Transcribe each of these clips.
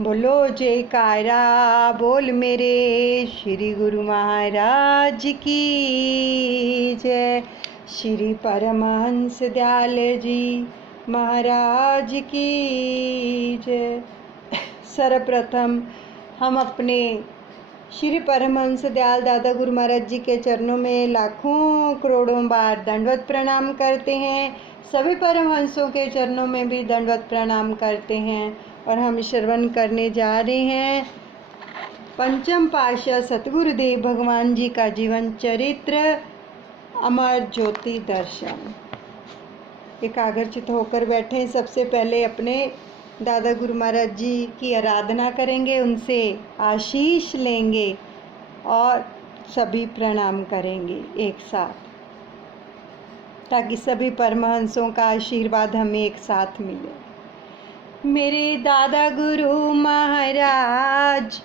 बोलो जयकारा बोल मेरे श्री गुरु महाराज की जय। श्री परमहंस दयाल जी महाराज की जय। सर्वप्रथम हम अपने श्री परमहंस दयाल दादा गुरु महाराज जी के चरणों में लाखों करोड़ों बार दंडवत प्रणाम करते हैं। सभी परमहंसों के चरणों में भी दंडवत प्रणाम करते हैं। और हम श्रवण करने जा रहे हैं पंचम पातशाह सतगुरुदेव भगवान जी का जीवन चरित्र, अमर ज्योति दर्शन। एकाग्रचित होकर बैठे। सबसे पहले अपने दादा गुरु महाराज जी की आराधना करेंगे, उनसे आशीष लेंगे और सभी प्रणाम करेंगे एक साथ, ताकि सभी परमहंसों का आशीर्वाद हमें एक साथ मिले। मेरे दादा गुरु महाराज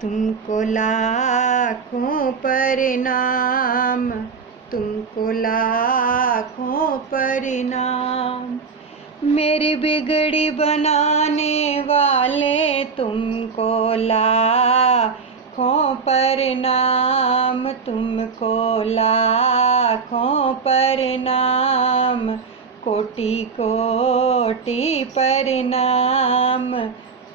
तुमको लाखों प्रणाम, तुमको लाखों प्रणाम। मेरी बिगड़ी बनाने वाले तुमको लाखों प्रणाम, तुमको लाखों प्रणाम। कोटि कोटि प्रणाम,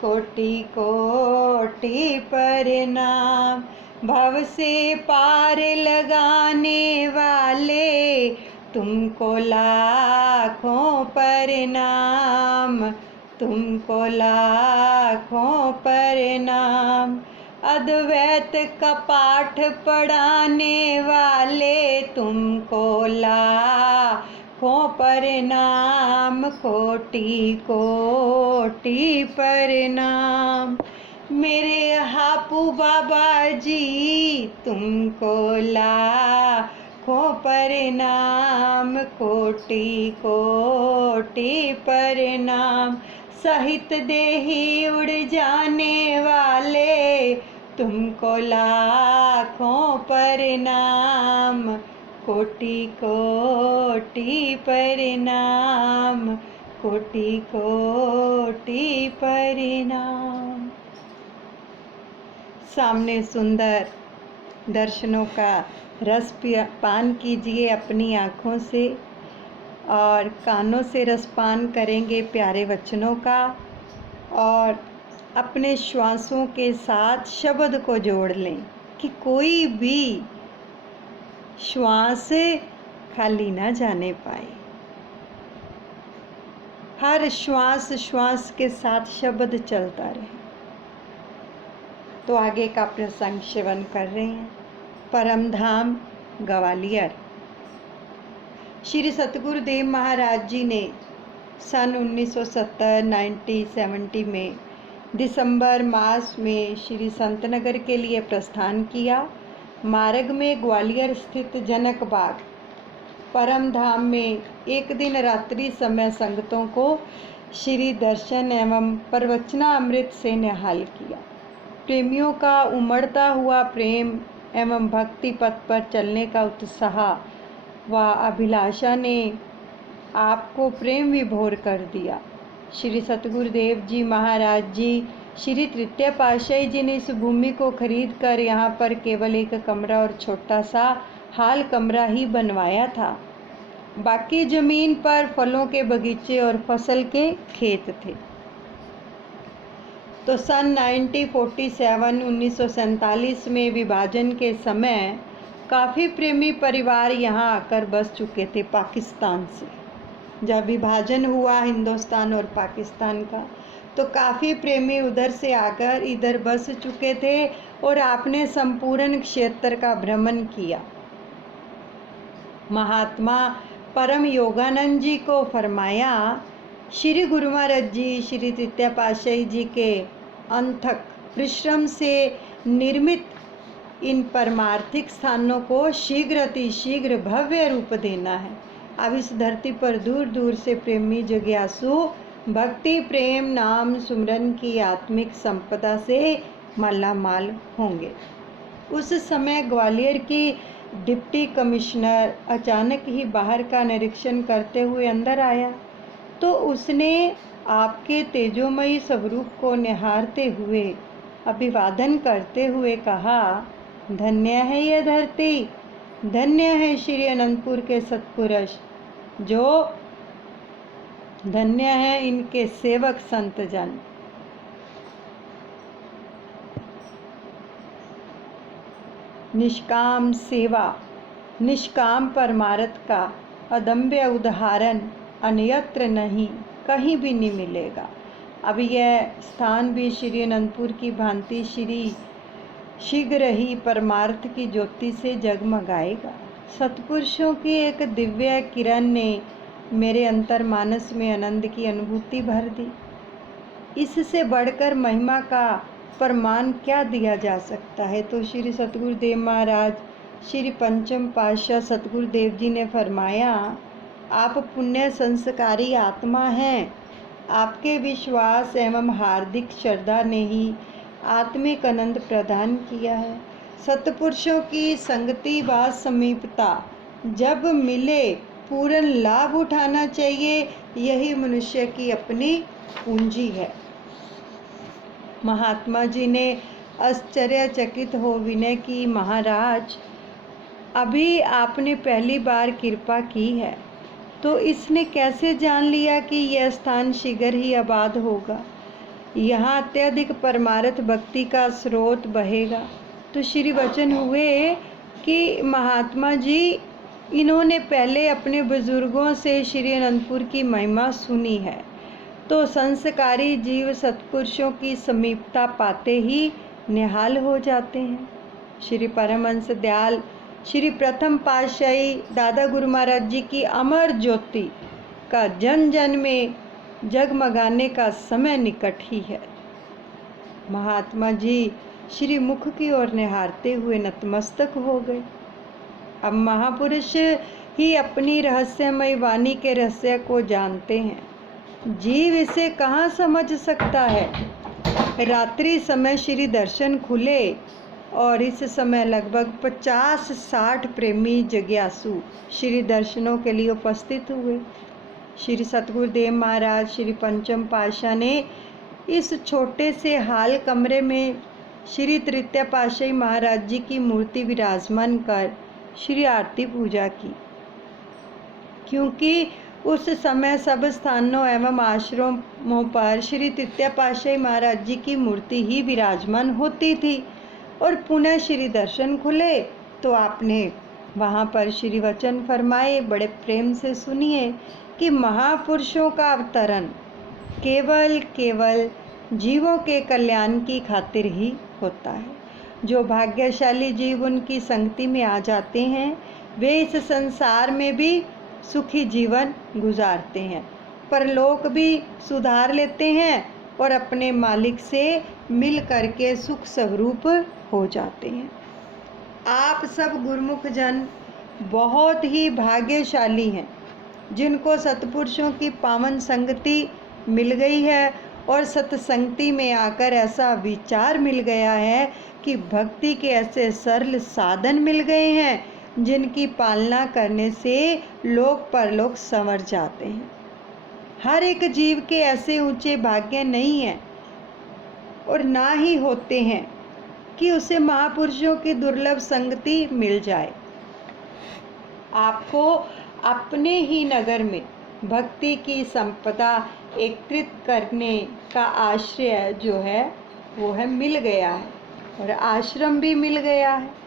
कोटि कोटि प्रणाम। भव से पार लगाने वाले तुमको लाखों प्रणाम, तुमको लाखों प्रणाम। अद्वैत का पाठ पढ़ाने वाले तुमको लाखों प्रणाम, कोटि कोटि प्रणाम। मेरे हापू बाबा जी तुमको लाखों प्रणाम, कोटि कोटि प्रणाम। सहित देही उड़ जाने वाले तुमको लाखों प्रणाम, कोटि कोटि प्रणाम, कोटि कोटि प्रणाम। सामने सुंदर दर्शनों का रस पान कीजिए अपनी आँखों से, और कानों से रसपान करेंगे प्यारे वचनों का, और अपने श्वासों के साथ शब्द को जोड़ लें कि कोई भी श्वास खाली ना जाने पाए। हर श्वास श्वास के साथ शब्द चलता रहे। तो आगे का प्रसंग श्रवण कर रहे हैं। परमधाम ग्वालियर। श्री सतगुरुदेव महाराज जी ने सन 1970 में दिसंबर मास में श्री संतनगर के लिए प्रस्थान किया। मार्ग में ग्वालियर स्थित जनक बाग परमधाम में एक दिन रात्रि समय संगतों को श्री दर्शन एवं प्रवचनामृत से निहाल किया। प्रेमियों का उमड़ता हुआ प्रेम एवं भक्ति पथ पर चलने का उत्साह व अभिलाषा ने आपको प्रेम विभोर कर दिया। श्री सतगुरुदेव जी महाराज जी श्री तृतीय पातशाही जी ने इस भूमि को खरीद कर यहाँ पर केवल एक कमरा और छोटा सा हाल कमरा ही बनवाया था। बाकी जमीन पर फलों के बगीचे और फसल के खेत थे। तो सन 1947 में विभाजन के समय काफ़ी प्रेमी परिवार यहाँ आकर बस चुके थे पाकिस्तान से। जब विभाजन हुआ हिंदुस्तान और पाकिस्तान का, तो काफ़ी प्रेमी उधर से आकर इधर बस चुके थे और आपने संपूर्ण क्षेत्र का भ्रमण किया। महात्मा परम योगानंद जी को फरमाया, श्री गुरु महाराज जी श्री तृतीय पातशाही जी के अनथक परिश्रम से निर्मित इन परमार्थिक स्थानों को शीघ्र अतिशीघ्र भव्य रूप देना है। अब इस धरती पर दूर दूर से प्रेमी जिज्ञासु भक्ति प्रेम नाम सुमरन की आत्मिक संपदा से माला माल होंगे। उस समय ग्वालियर की डिप्टी कमिश्नर अचानक ही बाहर का निरीक्षण करते हुए अंदर आया, तो उसने आपके तेजोमयी स्वरूप को निहारते हुए अभिवादन करते हुए कहा, धन्य है यह धरती, धन्य है श्री अनंतपुर के सत्पुरुष, जो धन्य है इनके सेवक संत जन। निष्काम सेवा, निष्काम परमार्थ का अदम्य उदाहरण अन्यत्र नहीं, कहीं भी नहीं मिलेगा। अब यह स्थान भी श्री अनंतपुर की भांति शीघ्र ही परमार्थ की ज्योति से जगमगाएगा। सत्पुरुषों की एक दिव्य किरण ने मेरे अंतर्मानस में आनंद की अनुभूति भर दी। इससे बढ़कर महिमा का प्रमाण क्या दिया जा सकता है। तो श्री सतगुरुदेव महाराज श्री पंचम पातशाह सतगुरुदेव जी ने फरमाया, आप पुण्य संस्कारी आत्मा हैं। आपके विश्वास एवं हार्दिक श्रद्धा ने ही आत्मिक आनंद प्रदान किया है। सत्पुरुषों की संगति व समीपता जब मिले पूर्ण लाभ उठाना चाहिए, यही मनुष्य की अपनी पूंजी है। महात्मा जी ने आश्चर्यचकित हो विनय की, महाराज अभी आपने पहली बार कृपा की है, तो इसने कैसे जान लिया कि यह स्थान शीघ्र ही आबाद होगा, यहाँ अत्यधिक परमार्थ भक्ति का स्रोत बहेगा। तो श्री वचन हुए कि महात्मा जी इन्होंने पहले अपने बुजुर्गों से श्री अनंतपुर की महिमा सुनी है, तो संस्कारी जीव सत्पुरुषों की समीपता पाते ही निहाल हो जाते हैं। श्री परमहंस दयाल श्री प्रथम पातशाही दादा गुरु महाराज जी की अमर ज्योति का जन जन में जगमगाने का समय निकट ही है। महात्मा जी श्री मुख की ओर निहारते हुए नतमस्तक हो गए। अब महापुरुष ही अपनी रहस्यमय वाणी के रहस्य को जानते हैं, जीव इसे कहाँ समझ सकता है। रात्रि समय श्री दर्शन खुले और इस समय लगभग 50-60 प्रेमी जिज्ञासु श्री दर्शनों के लिए उपस्थित हुए। श्री सतगुरुदेव महाराज श्री पंचम पातशाह ने इस छोटे से हाल कमरे में श्री तृतीय पातशाही महाराज जी की मूर्ति विराजमान कर श्री आरती पूजा की, क्योंकि उस समय सब स्थानों एवं आश्रमों पर श्री तृतीय पातशाही महाराज जी की मूर्ति ही विराजमान होती थी। और पुनः श्री दर्शन खुले तो आपने वहाँ पर श्री वचन फरमाए, बड़े प्रेम से सुनिए कि महापुरुषों का अवतरण केवल जीवों के कल्याण की खातिर ही होता है। जो भाग्यशाली जीव उनकी संगति में आ जाते हैं, वे इस संसार में भी सुखी जीवन गुजारते हैं, परलोक भी सुधार लेते हैं और अपने मालिक से मिल करके सुख स्वरूप हो जाते हैं। आप सब गुरुमुख जन बहुत ही भाग्यशाली हैं, जिनको सत्पुरुषों की पावन संगति मिल गई है और सत्संगति में आकर ऐसा विचार मिल गया है कि भक्ति के ऐसे सरल साधन मिल गए हैं जिनकी पालना करने से लोक परलोक संवर जाते हैं। हर एक जीव के ऐसे ऊंचे भाग्य नहीं हैं और ना ही होते हैं कि उसे महापुरुषों की दुर्लभ संगति मिल जाए। आपको अपने ही नगर में भक्ति की संपदा एकत्रित करने का आश्रय जो है वो है मिल गया है और आश्रम भी मिल गया है।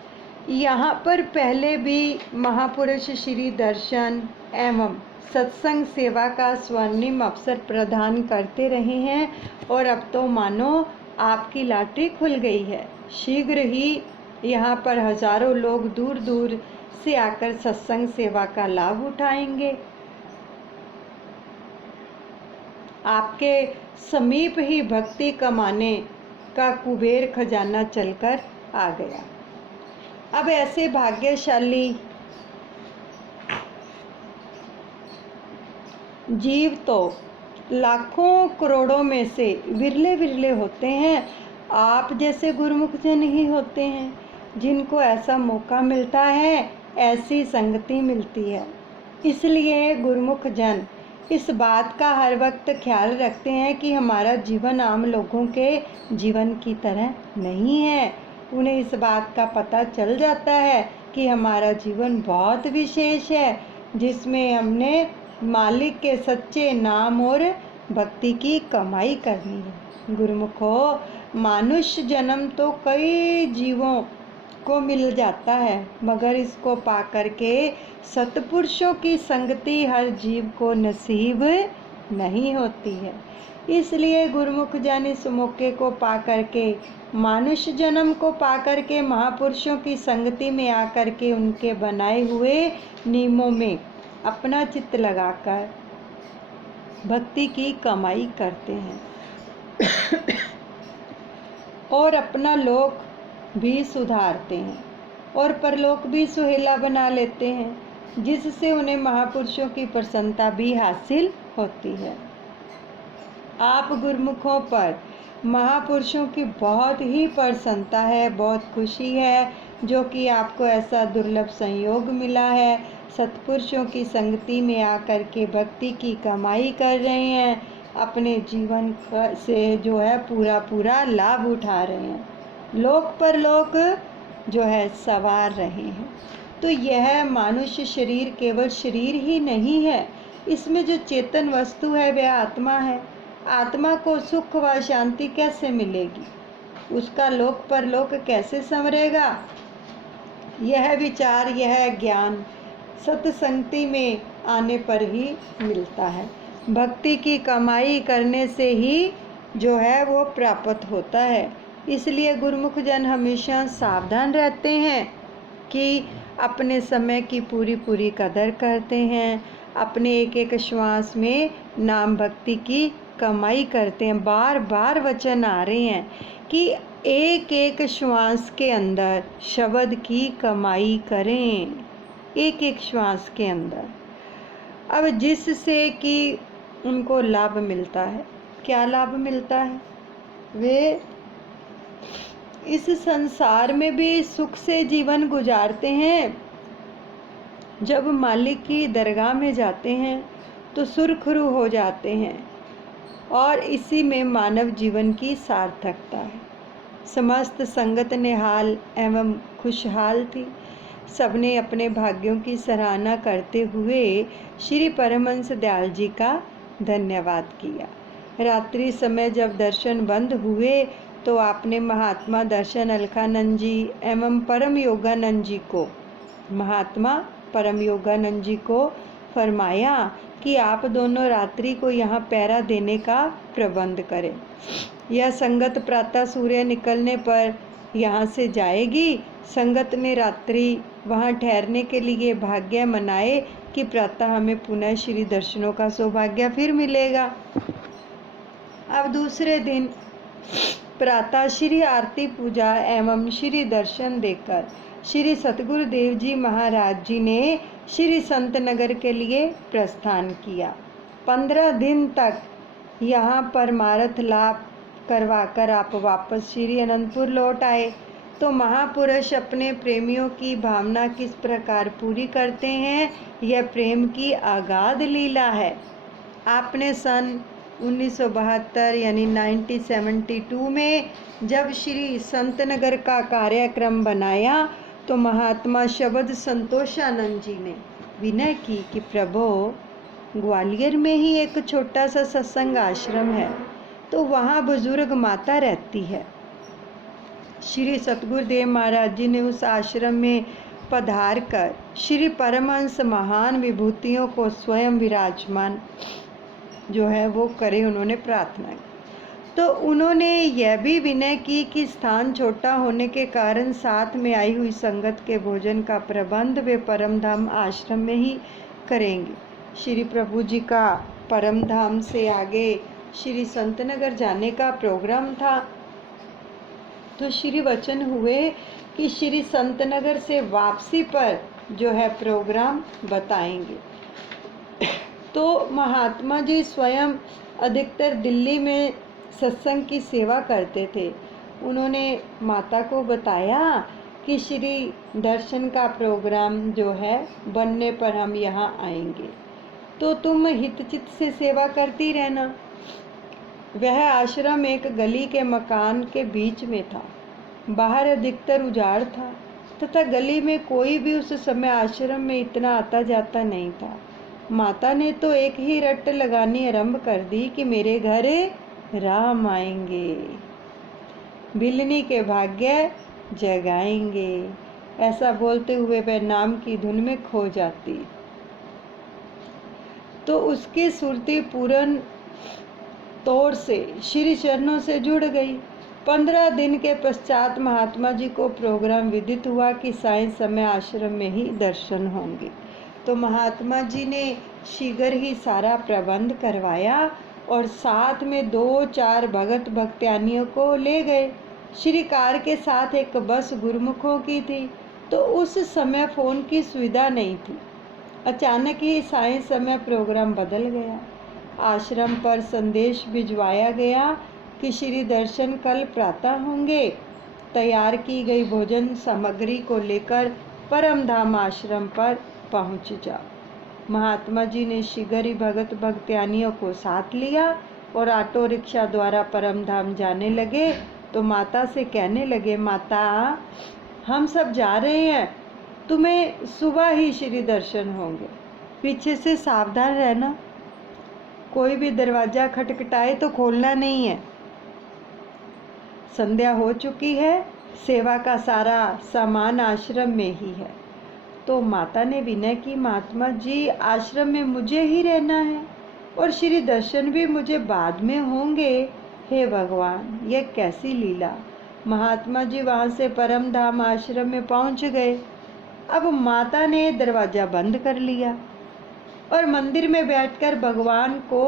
यहाँ पर पहले भी महापुरुष श्री दर्शन एवं सत्संग सेवा का स्वर्णिम अवसर प्रदान करते रहे हैं और अब तो मानो आपकी लॉटरी खुल गई है। शीघ्र ही यहाँ पर हजारों लोग दूर दूर से आकर सत्संग सेवा का लाभ उठाएंगे। आपके समीप ही भक्ति कमाने का कुबेर खजाना चलकर आ गया। अब ऐसे भाग्यशाली जीव तो लाखों करोड़ों में से विरले विरले होते हैं। आप जैसे गुरुमुख जन ही होते हैं जिनको ऐसा मौका मिलता है, ऐसी संगति मिलती है। इसलिए गुरुमुख जन इस बात का हर वक्त ख्याल रखते हैं कि हमारा जीवन आम लोगों के जीवन की तरह नहीं है। उन्हें इस बात का पता चल जाता है कि हमारा जीवन बहुत विशेष है, जिसमें हमने मालिक के सच्चे नाम और भक्ति की कमाई करनी है। गुरुमुखो, मानुष्य जन्म तो कई जीवों को मिल जाता है, मगर इसको पा करके सत्पुरुषों की संगति हर जीव को नसीब नहीं होती है। इसलिए गुरुमुख जन इस मौके को पा करके, मानुष्य जन्म को पा करके महापुरुषों की संगति में आकर के उनके बनाए हुए नियमों में अपना चित्त लगाकर भक्ति की कमाई करते हैं और अपना लोक भी सुधारते हैं और परलोक भी सुहेला बना लेते हैं, जिससे उन्हें महापुरुषों की प्रसन्नता भी हासिल होती है। आप गुरुमुखों पर महापुरुषों की बहुत ही प्रसन्नता है, बहुत खुशी है, जो कि आपको ऐसा दुर्लभ संयोग मिला है। सत्पुरुषों की संगति में आकर के भक्ति की कमाई कर रहे हैं, अपने जीवन से जो है पूरा लाभ उठा रहे हैं, लोक पर लोक जो है सवार रहे हैं। तो यह मनुष्य शरीर केवल शरीर ही नहीं है, इसमें जो चेतन वस्तु है वह आत्मा है। आत्मा को सुख व शांति कैसे मिलेगी, उसका लोक पर लोक कैसे संवरेगा? यह विचार, यह ज्ञान सत्संगति में आने पर ही मिलता है। भक्ति की कमाई करने से ही जो है वो प्राप्त होता है। इसलिए गुरुमुख जन हमेशा सावधान रहते हैं कि अपने समय की पूरी कदर करते हैं, अपने एक एक श्वास में नाम भक्ति की कमाई करते हैं। बार बार वचन आ रहे हैं कि एक एक श्वास के अंदर शब्द की कमाई करें, एक एक श्वास के अंदर। अब जिससे कि उनको लाभ मिलता है, क्या लाभ मिलता है? वे इस संसार में भी सुख से जीवन गुजारते हैं। जब मालिक की दरगाह में जाते हैं तो सुरखरू हो जाते हैं, और इसी में मानव जीवन की सार्थकता है। समस्त संगत निहाल एवं खुशहाल थी। सबने अपने भाग्यों की सराहना करते हुए श्री परमहंस दयाल जी का धन्यवाद किया। रात्रि समय जब दर्शन बंद हुए तो आपने महात्मा दर्शन अलखानंद जी एवं परम योगानंद जी को फरमाया कि आप दोनों रात्रि को यहाँ पहरा देने का प्रबंध करें। यह संगत प्रातः सूर्य निकलने पर यहाँ से जाएगी। संगत ने रात्रि वहाँ ठहरने के लिए भाग्य मनाए कि प्रातः हमें पुनः श्री दर्शनों का सौभाग्य फिर मिलेगा। अब दूसरे दिन प्रातः श्री आरती पूजा एवं श्री दर्शन देकर श्री सतगुरुदेव जी महाराज जी ने श्री संतनगर के लिए प्रस्थान किया। 15 दिन तक यहाँ परमार्थ लाभ करवाकर आप वापस श्री अनंतपुर लौट आए। तो महापुरुष अपने प्रेमियों की भावना किस प्रकार पूरी करते हैं, यह प्रेम की अगाध लीला है। आपने सन 1972 यानी 1972 में जब श्री संतनगर का कार्यक्रम बनाया तो महात्मा शब्द संतोषानंद जी ने विनय की कि प्रभु, ग्वालियर में ही एक छोटा सा सत्संग आश्रम है, तो वहाँ बुजुर्ग माता रहती है। श्री सतगुरुदेव महाराज जी ने उस आश्रम में पधार कर श्री परमहंस महान विभूतियों को स्वयं विराजमान जो है वो करे, उन्होंने प्रार्थना की। तो उन्होंने यह भी विनय की कि स्थान छोटा होने के कारण साथ में आई हुई संगत के भोजन का प्रबंध वे परमधाम आश्रम में ही करेंगे। श्री प्रभु जी का परमधाम से आगे श्री संतनगर जाने का प्रोग्राम था, तो श्री वचन हुए कि श्री संतनगर से वापसी पर जो है प्रोग्राम बताएंगे। तो महात्मा जी स्वयं अधिकतर दिल्ली में सत्संग की सेवा करते थे। उन्होंने माता को बताया कि श्री दर्शन का प्रोग्राम जो है बनने पर हम यहाँ आएंगे। तो तुम हितचित से सेवा करती रहना। वह आश्रम एक गली के मकान के बीच में था। बाहर अधिकतर उजाड़ था तथा गली में कोई भी उस समय आश्रम में इतना आता जाता नहीं था। माता ने तो एक ही रट लगानी आरंभ कर दी कि मेरे घर राम आएंगे, बिलनी के भाग्य जगाएंगे। ऐसा बोलते हुए वह नाम की धुन में खो जाती तो उसकी सुरती पूर्ण तौर से श्री चरणों से जुड़ गई। 15 दिन के पश्चात महात्मा जी को प्रोग्राम विदित हुआ कि सायं समय आश्रम में ही दर्शन होंगे। तो महात्मा जी ने शीघ्र ही सारा प्रबंध करवाया और साथ में 2-4 भगत भक्त्यानियों को ले गए। श्री कार के साथ एक बस गुरुमुखों की थी, तो उस समय फ़ोन की सुविधा नहीं थी। अचानक ही सायं समय प्रोग्राम बदल गया। आश्रम पर संदेश भिजवाया गया कि श्री दर्शन कल प्रातः होंगे। तैयार की गई भोजन सामग्री को लेकर परमधाम आश्रम पर पहुंच जाओ। महात्मा जी ने शीघ्र ही भगत भक्त्यानियों को साथ लिया और ऑटो रिक्शा द्वारा परमधाम जाने लगे। तो माता से कहने लगे, माता हम सब जा रहे हैं, तुम्हें सुबह ही श्री दर्शन होंगे, पीछे से सावधान रहना, कोई भी दरवाज़ा खटखटाए तो खोलना नहीं है। संध्या हो चुकी है, सेवा का सारा सामान आश्रम में ही है। तो माता ने विनय की, महात्मा जी आश्रम में मुझे ही रहना है और श्री दर्शन भी मुझे बाद में होंगे। हे भगवान, यह कैसी लीला। महात्मा जी वहाँ से परमधाम आश्रम में पहुँच गए। अब माता ने दरवाज़ा बंद कर लिया और मंदिर में बैठकर भगवान को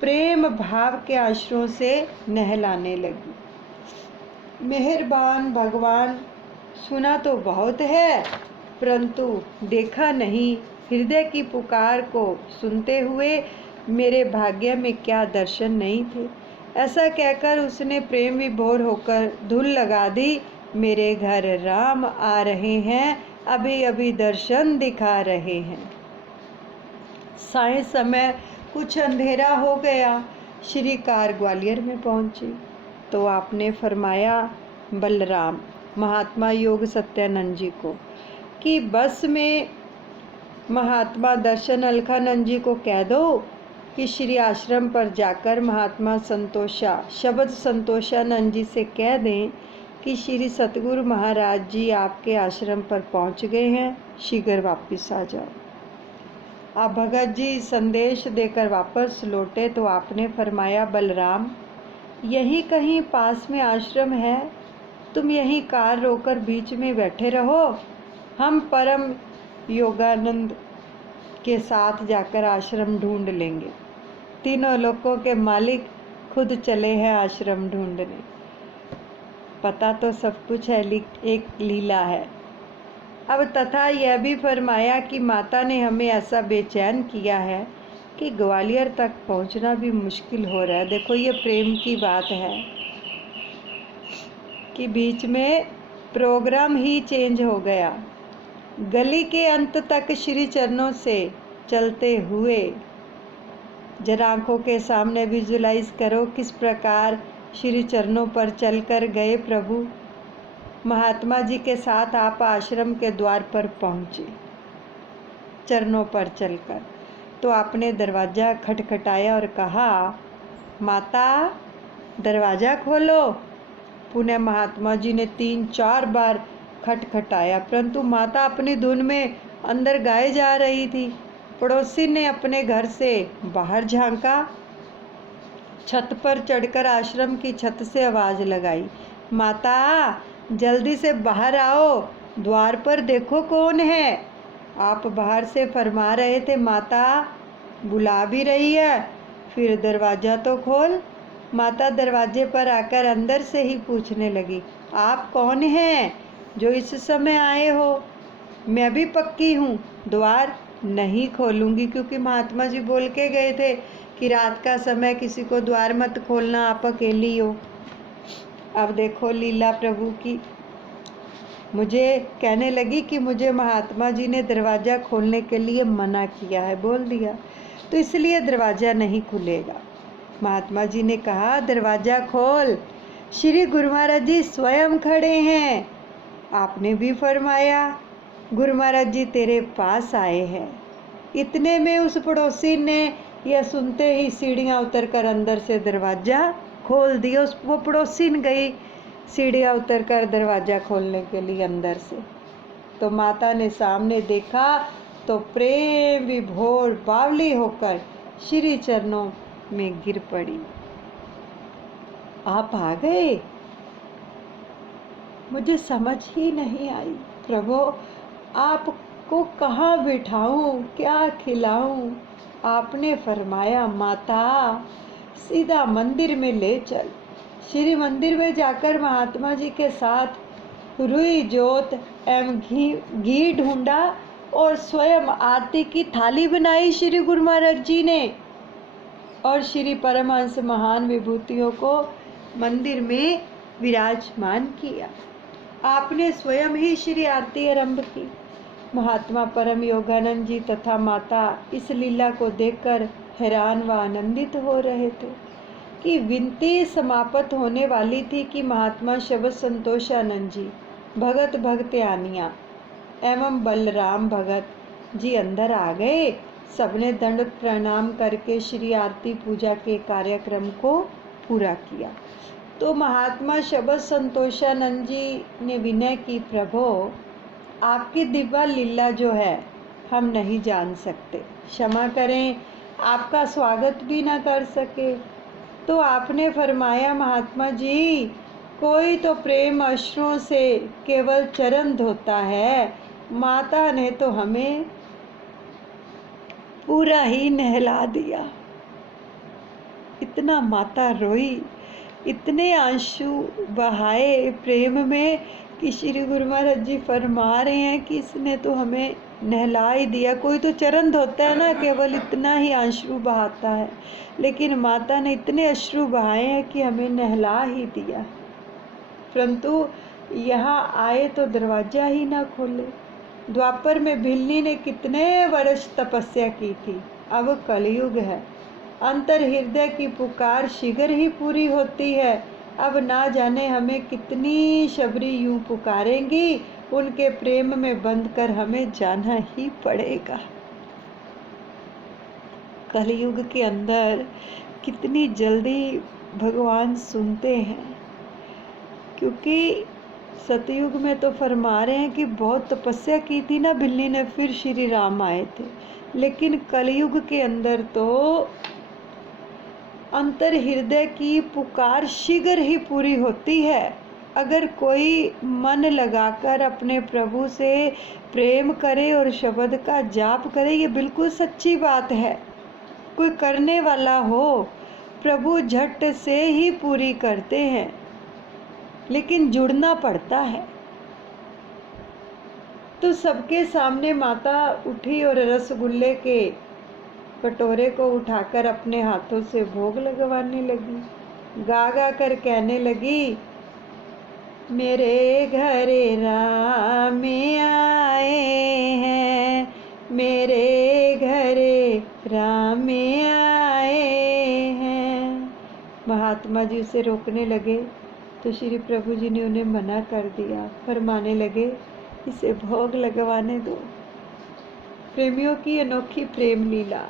प्रेम भाव के आश्रों से नहलाने लगी। मेहरबान भगवान, सुना तो बहुत है परंतु देखा नहीं। हृदय की पुकार को सुनते हुए मेरे भाग्य में क्या दर्शन नहीं थे। ऐसा कहकर उसने प्रेम विभोर होकर धुन लगा दी, मेरे घर राम आ रहे हैं, अभी अभी दर्शन दिखा रहे हैं। सायं समय कुछ अंधेरा हो गया। श्री कार ग्वालियर में पहुंची तो आपने फरमाया बलराम महात्मा योग सत्यानंद जी को कि बस में महात्मा दर्शन अलखानंद जी को कह दो कि श्री आश्रम पर जाकर महात्मा शब्द संतोषानंद जी से कह दें कि श्री सतगुरु महाराज जी आपके आश्रम पर पहुंच गए हैं, शीघ्र वापस आ जाओ। आप भगत जी संदेश देकर वापस लौटे तो आपने फरमाया, बलराम यहीं कहीं पास में आश्रम है, तुम यहीं कार रोकर बीच में बैठे रहो, हम परम योगानंद के साथ जाकर आश्रम ढूंढ लेंगे। तीनों लोकों के मालिक खुद चले हैं आश्रम ढूंढने। पता तो सब कुछ है, एक लीला है। अब तथा यह भी फरमाया कि माता ने हमें ऐसा बेचैन किया है कि ग्वालियर तक पहुंचना भी मुश्किल हो रहा है। देखो ये प्रेम की बात है कि बीच में प्रोग्राम ही चेंज हो गया। गली के अंत तक श्री चरणों से चलते हुए जरा आंखों के सामने विजुलाइज करो किस प्रकार श्री चरणों पर चलकर गए प्रभु। महात्मा जी के साथ आप आश्रम के द्वार पर पहुँचे चरणों पर चलकर। तो आपने दरवाज़ा खटखटाया और कहा, माता दरवाज़ा खोलो। पुनः महात्मा जी ने 3-4 बार खटखटाया परंतु माता अपनी धुन में अंदर गाए जा रही थी। पड़ोसी ने अपने घर से बाहर झांका, छत पर चढ़कर आश्रम की छत से आवाज़ लगाई, माता जल्दी से बाहर आओ, द्वार पर देखो कौन है। आप बाहर से फरमा रहे थे, माता बुला भी रही है, फिर दरवाज़ा तो खोल। माता दरवाजे पर आकर अंदर से ही पूछने लगी, आप कौन हैं जो इस समय आए हो? मैं भी पक्की हूँ, द्वार नहीं खोलूँगी, क्योंकि महात्मा जी बोल के गए थे कि रात का समय किसी को द्वार मत खोलना, आप अकेली हो। अब देखो लीला प्रभु की। मुझे कहने लगी कि मुझे महात्मा जी ने दरवाज़ा खोलने के लिए मना किया है, बोल दिया। तो इसलिए दरवाज़ा नहीं खुलेगा। महात्मा जी ने कहा, दरवाज़ा खोल, श्री गुरु महाराज जी स्वयं खड़े हैं। आपने भी फरमाया, गुरु महाराज जी तेरे पास आए हैं। इतने में उस पड़ोसी ने यह सुनते ही सीढ़ियाँ उतरकर अंदर से दरवाज़ा खोल दिया। वो पड़ोसीन गई सीढ़ियाँ उतरकर दरवाज़ा खोलने के लिए अंदर से। तो माता ने सामने देखा तो प्रेम विभोर बावली होकर श्री चरणों में गिर पड़ी। आप आ गए? मुझे समझ ही नहीं आई प्रभु, आपको कहाँ बिठाऊं, क्या खिलाऊं? आपने फरमाया, माता सीधा मंदिर में ले चल। श्री मंदिर में जाकर महात्मा जी के साथ रुई जोत एवं घी ढूंढा और स्वयं आरती की थाली बनाई श्री गुरु महाराज जी ने, और श्री परमहंस महान विभूतियों को मंदिर में विराजमान किया। आपने स्वयं ही श्री आरती आरंभ की। महात्मा परम योगानंद जी तथा माता इस लीला को देखकर हैरान व आनंदित हो रहे थे कि विनती समाप्त होने वाली थी कि महात्मा शब्द संतोषानंद जी, भगत भगत्यानिया एवं बलराम भगत जी अंदर आ गए। सबने दंड प्रणाम करके श्री आरती पूजा के कार्यक्रम को पूरा किया। तो महात्मा शब्द संतोषानंद जी ने विनय की, प्रभु आपकी दिव्य लीला जो है हम नहीं जान सकते, क्षमा करें, आपका स्वागत भी ना कर सके। तो आपने फरमाया, महात्मा जी कोई तो प्रेम अश्रुओं से केवल चरण धोता है, माता ने तो हमें पूरा ही नहला दिया। इतना माता रोई, इतने आंसू बहाए प्रेम में कि श्री गुरु महाराज जी फरमा रहे हैं कि इसने तो हमें नहला ही दिया। कोई तो चरण धोता है ना, केवल इतना ही आंसू बहाता है, लेकिन माता ने इतने अश्रु बहाए हैं कि हमें नहला ही दिया। परंतु यहाँ आए तो दरवाज़ा ही ना खोले। द्वापर में भिल्ली ने कितने वर्ष तपस्या की थी, अब कलयुग है, अंतर हृदय की पुकार शीघ्र ही पूरी होती है। अब ना जाने हमें कितनी शबरी यूं पुकारेंगी, उनके प्रेम में बंध कर हमें जाना ही पड़ेगा। कलयुग के अंदर कितनी जल्दी भगवान सुनते हैं, क्योंकि सतयुग में तो फरमा रहे हैं कि बहुत तपस्या की थी ना बिल्ली ने, फिर श्री राम आए थे। लेकिन कलयुग के अंदर तो अंतर हृदय की पुकार शीघ्र ही पूरी होती है। अगर कोई मन लगाकर अपने प्रभु से प्रेम करे और शब्द का जाप करे, ये बिल्कुल सच्ची बात है। कोई करने वाला हो, प्रभु झट से ही पूरी करते हैं, लेकिन जुड़ना पड़ता है। तो सबके सामने माता उठी और रसगुल्ले के कटोरे को उठाकर अपने हाथों से भोग लगवाने लगी। गा गा कर कहने लगी, मेरे घरे राम आए हैं, मेरे घरे राम आए हैं। महात्मा जी उसे रोकने लगे तो श्री प्रभु जी ने उन्हें मना कर दिया। फरमाने लगे, इसे भोग लगवाने दो। प्रेमियों की अनोखी प्रेम लीला।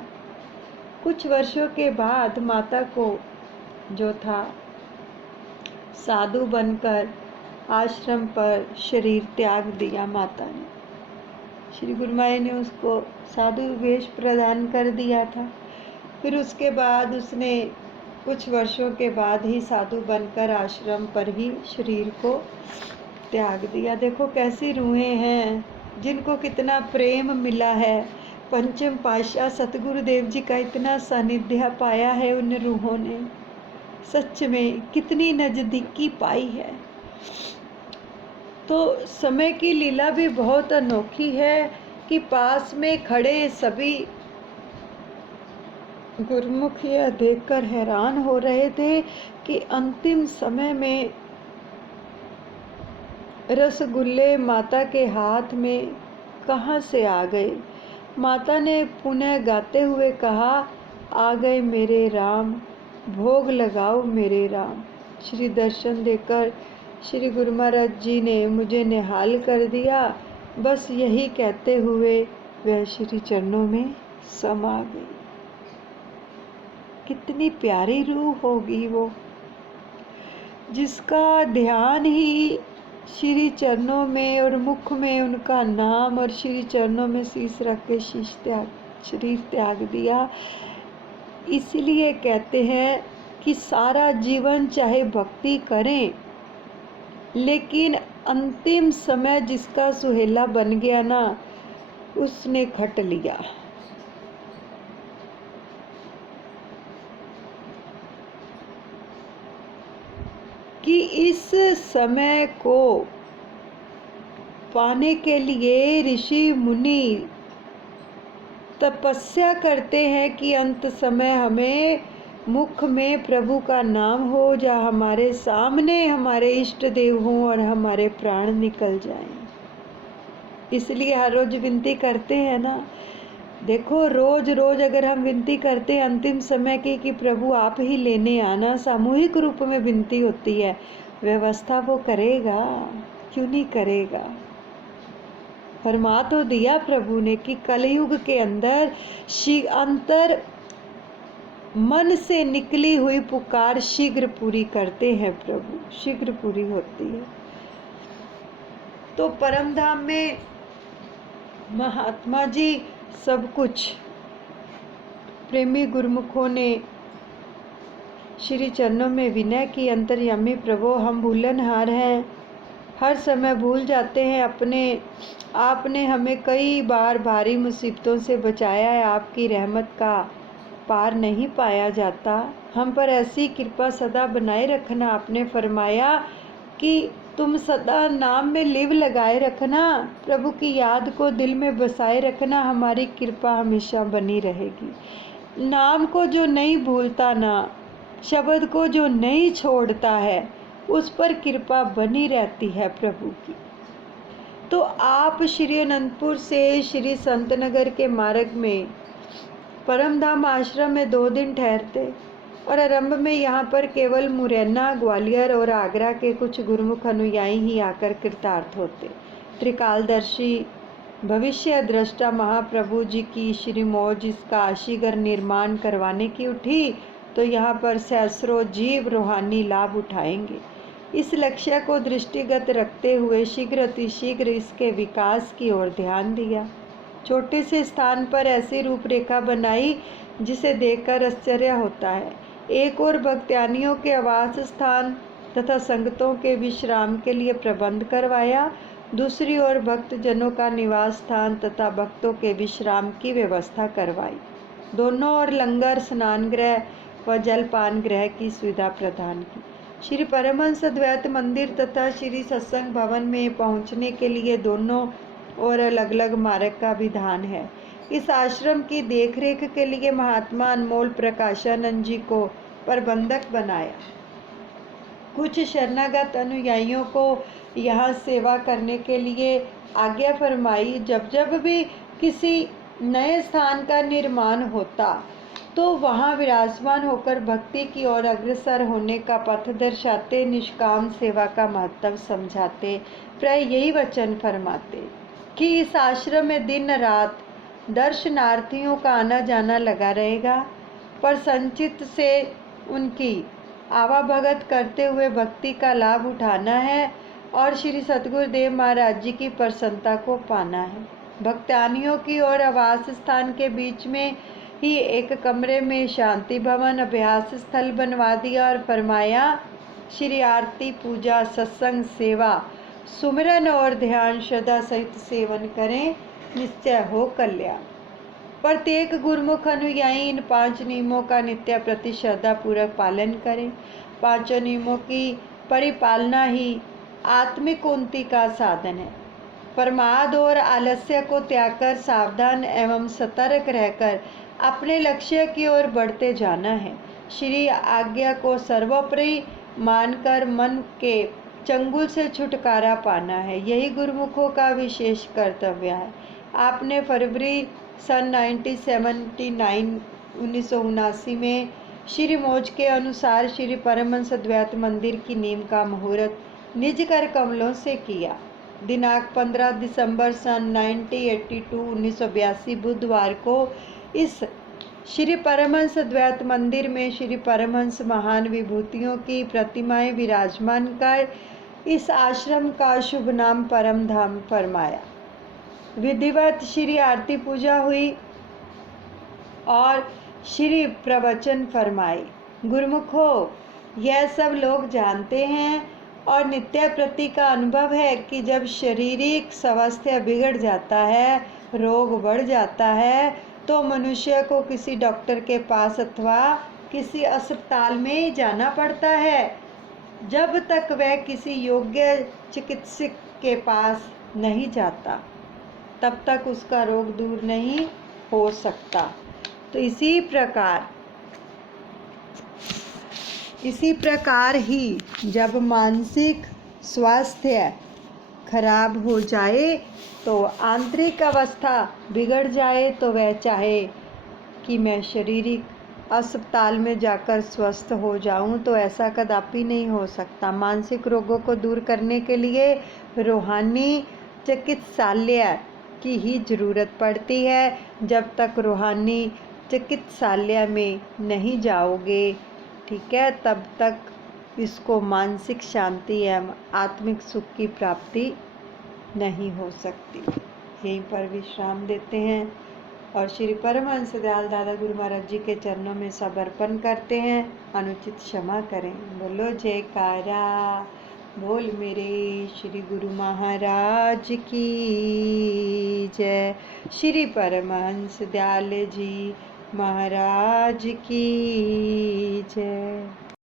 कुछ वर्षों के बाद माता को जो था साधु बनकर आश्रम पर शरीर त्याग दिया। माता ने, श्री गुरु माई ने उसको साधु वेश प्रदान कर दिया था। फिर उसके बाद उसने कुछ वर्षों के बाद ही साधु बनकर आश्रम पर ही शरीर को त्याग दिया। देखो कैसी रूहें हैं जिनको कितना प्रेम मिला है। पंचम पातशाह सतगुरुदेव जी का इतना सानिध्य पाया है उन रूहों ने, सच में कितनी नज़दीकी पाई है। तो समय की लीला भी बहुत अनोखी है कि पास में खड़े सभी गुरुमुख यह देखकर हैरान हो रहे थे कि अंतिम समय में रसगुल्ले माता के हाथ में कहाँ से आ गए। माता ने पुनः गाते हुए कहा, आ गए मेरे राम, भोग लगाओ मेरे राम। श्री दर्शन देकर श्री गुरु महाराज जी ने मुझे निहाल कर दिया। बस यही कहते हुए वह श्री चरणों में समा गई। कितनी प्यारी रूह होगी वो, जिसका ध्यान ही श्री चरणों में और मुख में उनका नाम और श्री चरणों में शीश रख के शरीर त्याग दिया। इसलिए कहते हैं कि सारा जीवन चाहे भक्ति करें, लेकिन अंतिम समय जिसका सुहेला बन गया ना, उसने खट लिया। कि इस समय को पाने के लिए ऋषि मुनि तपस्या करते हैं कि अंत समय हमें मुख में प्रभु का नाम हो, जहाँ हमारे सामने हमारे इष्ट देव हों और हमारे प्राण निकल जाएं। इसलिए हर रोज विनती करते हैं ना। देखो, रोज रोज अगर हम विनती करते हैं अंतिम समय की कि प्रभु आप ही लेने आना, सामूहिक रूप में विनती होती है, व्यवस्था वो करेगा, क्यों नहीं करेगा। फरमा तो दिया प्रभु ने कि कलयुग के अंदर अंतर मन से निकली हुई पुकार शीघ्र पूरी करते हैं प्रभु, शीघ्र पूरी होती है। तो परम धाम में महात्मा जी सब कुछ प्रेमी गुरुमुखों ने श्री चरणों में विनय की, अंतर्यामी प्रभु हम भूलनहार हैं, हर समय भूल जाते हैं अपने। आपने हमें कई बार भारी मुसीबतों से बचाया है, आपकी रहमत का पार नहीं पाया जाता। हम पर ऐसी कृपा सदा बनाए रखना। आपने फरमाया कि तुम सदा नाम में लिव लगाए रखना, प्रभु की याद को दिल में बसाए रखना, हमारी कृपा हमेशा बनी रहेगी। नाम को जो नहीं भूलता ना, शब्द को जो नहीं छोड़ता है, उस पर कृपा बनी रहती है प्रभु की। तो आप श्री अनंतपुर से श्री संतनगर के मार्ग में परमधाम आश्रम में 2 दिन ठहरते और आरंभ में यहाँ पर केवल मुरैना, ग्वालियर और आगरा के कुछ गुरुमुख अनुयायी ही आकर कृतार्थ होते। त्रिकालदर्शी भविष्य दृष्टा महाप्रभु जी की श्री मौज इसका आशीगर निर्माण करवाने की उठी, तो यहाँ पर सैकड़ों जीव रूहानी लाभ उठाएंगे। इस लक्ष्य को दृष्टिगत रखते हुए शीघ्र अतिशीघ्र इसके विकास की ओर ध्यान दिया। छोटे से स्थान पर ऐसी रूपरेखा बनाई जिसे देखकर आश्चर्य होता है। एक और भक्तानियों के आवास स्थान तथा संगतों के विश्राम के लिए प्रबंध करवाया, दूसरी ओर भक्तजनों का निवास स्थान तथा भक्तों के विश्राम की व्यवस्था करवाई। दोनों ओर लंगर, स्नान गृह व जलपान गृह की सुविधा प्रदान की। श्री परमहंस अद्वैत मंदिर तथा श्री सत्संग भवन में पहुंचने के लिए दोनों और अलग अलग मार्ग का विधान है। इस आश्रम की देखरेख के लिए महात्मा अनमोल प्रकाशानंद जी को प्रबंधक बनाया। कुछ शरणागत अनुयायियों को यहाँ सेवा करने के लिए आज्ञा फरमाई। जब जब भी किसी नए स्थान का निर्माण होता तो वहाँ विराजमान होकर भक्ति की ओर अग्रसर होने का पथ दर्शाते, निष्काम सेवा का महत्व समझाते, प्राय यही वचन फरमाते कि इस आश्रम में दिन रात दर्शनार्थियों का आना जाना लगा रहेगा, पर संचित से उनकी आवाभगत करते हुए भक्ति का लाभ उठाना है और श्री सतगुरुदेव महाराज जी की प्रसन्नता को पाना है। भक्तानियों की और आवास स्थान के बीच में ही एक कमरे में शांति भवन अभ्यास स्थल बनवा दिया और फरमाया, श्री आरती, पूजा, सत्संग, सेवा, सुमिरन और ध्यान श्रद्धा सहित सेवन करें, निश्चय हो कल्याण। प्रत्येक गुरुमुख अनुयायी इन 5 नियमों का नित्य प्रति श्रद्धा पूर्वक पालन करें। 5 नियमों की परिपालना ही आत्मिक उन्नति का साधन है। प्रमाद और आलस्य को त्याग कर सावधान एवं सतर्क रहकर अपने लक्ष्य की ओर बढ़ते जाना है। श्री आज्ञा को सर्वोपरि मानकर मन के चंगुल से छुटकारा पाना है। यही गुरुमुखों का विशेष कर्तव्य है। आपने फरवरी सन 1979 में श्री मौज के अनुसार श्री परमहंस अद्वैत मंदिर की नींव का मुहूर्त निज कर कमलों से किया। दिनांक 15 दिसंबर सन 1982 बुधवार को इस श्री परमहंस अद्वैत मंदिर में श्री परमहंस महान विभूतियों की प्रतिमाएं विराजमान कर इस आश्रम का शुभ नाम परम धाम फरमाया। विधिवत श्री आरती पूजा हुई और श्री प्रवचन फरमाए। गुरुमुखों, यह सब लोग जानते हैं और नित्य प्रति का अनुभव है कि जब शारीरिक स्वास्थ्य बिगड़ जाता है, रोग बढ़ जाता है, तो मनुष्य को किसी डॉक्टर के पास अथवा किसी अस्पताल में जाना पड़ता है। जब तक वह किसी योग्य चिकित्सक के पास नहीं जाता, तब तक उसका रोग दूर नहीं हो सकता। तो इसी प्रकार ही जब मानसिक स्वास्थ्य खराब हो जाए तो आंतरिक अवस्था बिगड़ जाए, तो वह चाहे कि मैं शारीरिक अस्पताल में जाकर स्वस्थ हो जाऊं, तो ऐसा कदापि नहीं हो सकता। मानसिक रोगों को दूर करने के लिए रूहानी चिकित्सालय की ही ज़रूरत पड़ती है। जब तक रूहानी चिकित्सालय में नहीं जाओगे, ठीक है, तब तक इसको मानसिक शांति एवं आत्मिक सुख की प्राप्ति नहीं हो सकती। यहीं पर विश्राम देते हैं और श्री परमहंस दयाल दादा गुरु महाराज जी के चरणों में समर्पण करते हैं। अनुचित क्षमा करें। बोलो जयकारा, बोल मेरे श्री गुरु महाराज की जय। श्री परमहंस दयाल जी महाराज की जय।